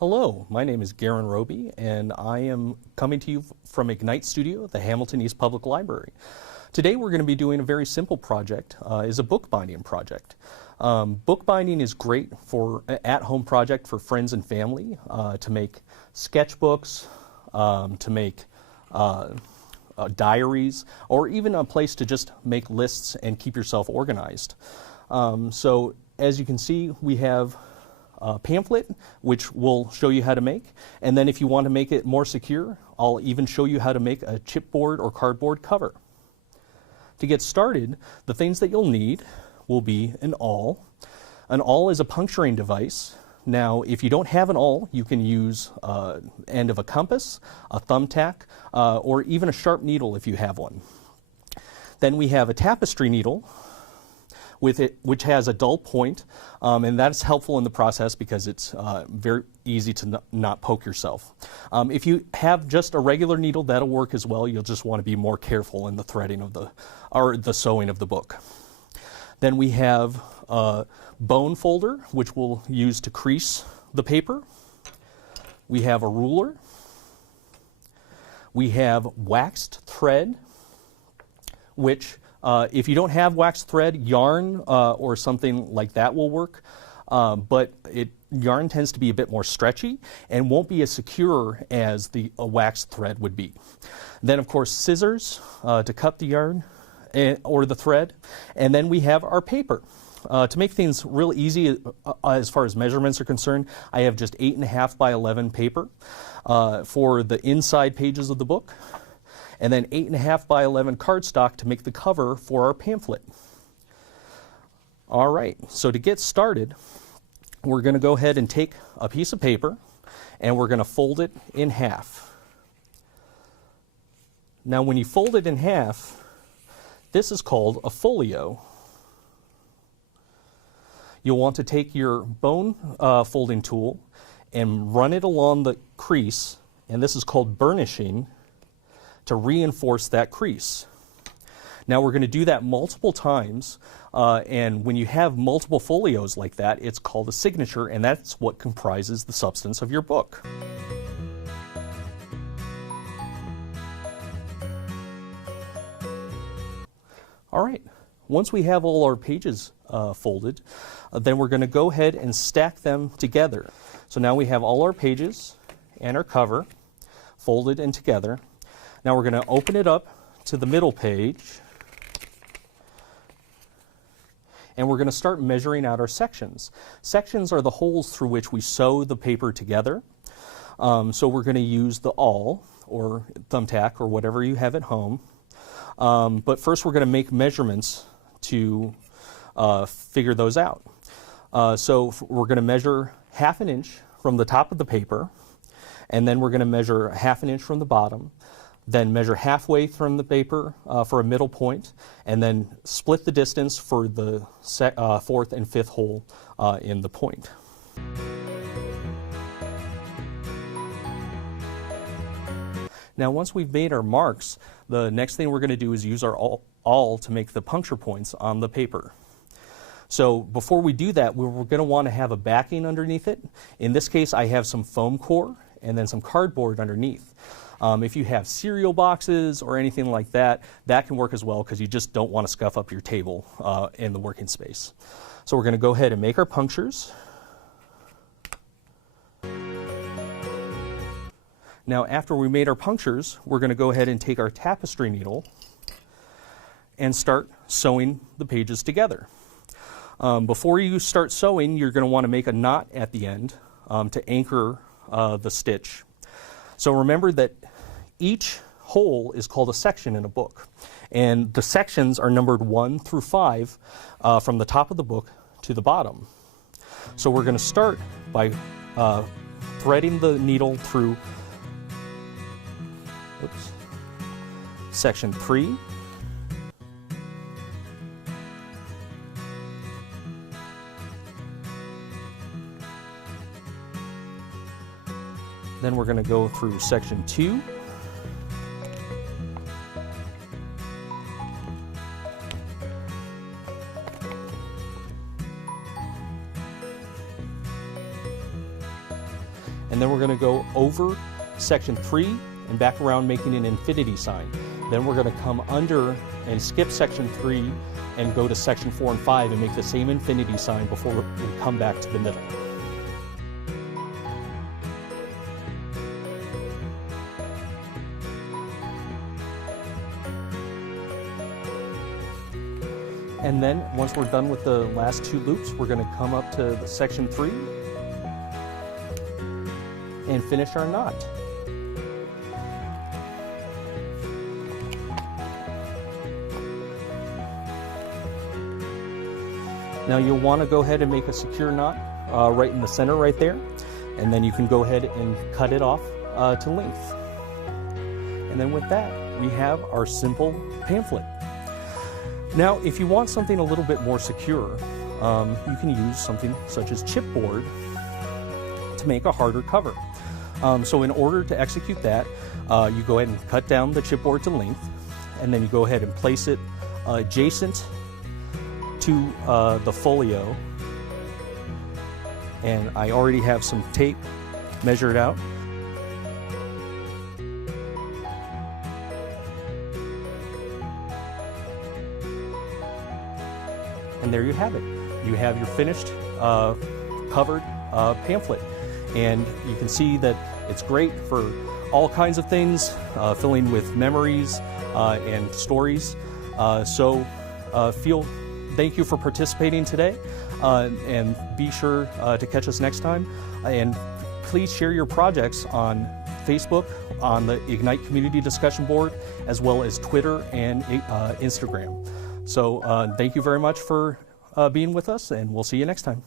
Hello, my name is Garen Roby, and I am coming to you from Ignite Studio at the Hamilton East Public Library. Today we're going to be doing a very simple project, is a bookbinding project. Bookbinding is great for an at-home project for friends and family, to make sketchbooks, to make diaries, or even a place to just make lists and keep yourself organized. So as you can see, we have a pamphlet, which we'll show you how to make. And then if you want to make it more secure, I'll even show you how to make a chipboard or cardboard cover. To get started, the things that you'll need will be an awl. An awl is a puncturing device. Now, if you don't have an awl, you can use end of a compass, a thumbtack, or even a sharp needle if you have one. Then we have a tapestry needle, which has a dull point, and that's helpful in the process because it's very easy to not poke yourself. If you have just a regular needle, that'll work as well. You'll just want to be more careful in the threading of the sewing of the book. Then we have a bone folder, which we'll use to crease the paper. We have a ruler. We have waxed thread, which if you don't have waxed thread, yarn or something like that will work, but yarn tends to be a bit more stretchy and won't be as secure as a waxed thread would be. Then, of course, scissors to cut the yarn or the thread, and then we have our paper. To make things real easy as far as measurements are concerned, I have just 8.5 by 11 paper for the inside pages of the book, and then 8.5 by 11 cardstock to make the cover for our pamphlet. All right, so to get started, we're going to go ahead and take a piece of paper and we're going to fold it in half. Now when you fold it in half, this is called a folio. You'll want to take your bone folding tool and run it along the crease, and this is called burnishing, to reinforce that crease. Now we're going to do that multiple times, and when you have multiple folios like that, it's called a signature, and that's what comprises the substance of your book. All right, once we have all our pages folded, then we're going to go ahead and stack them together. So now we have all our pages and our cover folded and together. Now we're going to open it up to the middle page, and we're going to start measuring out our sections. Sections are the holes through which we sew the paper together. So we're going to use the awl or thumbtack or whatever you have at home. But first we're going to make measurements to figure those out. So we're going to measure 1/2 inch from the top of the paper, and then we're going to measure 1/2 inch from the bottom, then measure halfway from the paper for a middle point, and then split the distance for the 4th and 5th hole in the point. Now once we've made our marks, the next thing we're going to do is use our awl to make the puncture points on the paper. So before we do that, we're going to want to have a backing underneath it. In this case, I have some foam core and then some cardboard underneath. If you have cereal boxes or anything like that, that can work as well because you just don't want to scuff up your table in the working space. So we're going to go ahead and make our punctures. Now after we made our punctures, we're going to go ahead and take our tapestry needle and start sewing the pages together. Before you start sewing, you're going to want to make a knot at the end to anchor the stitch. So remember that each hole is called a section in a book, and the sections are numbered 1 through 5 from the top of the book to the bottom. So we're going to start by threading the needle through section 3, then we're going to go through section 2, and and then we're going to go over section 3 and back around making an infinity sign. Then we're going to come under and skip section 3 and go to section 4 and 5 and make the same infinity sign before we come back to the middle. And then once we're done with the last 2 loops, we're going to come up to the section 3 and finish our knot. Now you'll want to go ahead and make a secure knot right in the center right there, and then you can go ahead and cut it off to length. And then with that, we have our simple pamphlet. Now, if you want something a little bit more secure, you can use something such as chipboard to make a harder cover. So in order to execute that, you go ahead and cut down the chipboard to length, and then you go ahead and place it adjacent to the folio. And I already have some tape measured out. And there you have it. You have your finished covered pamphlet. And you can see that it's great for all kinds of things, filling with memories and stories. Thank you for participating today, and be sure to catch us next time. And please share your projects on Facebook, on the Ignite Community Discussion Board, as well as Twitter and Instagram. So thank you very much for being with us, and we'll see you next time.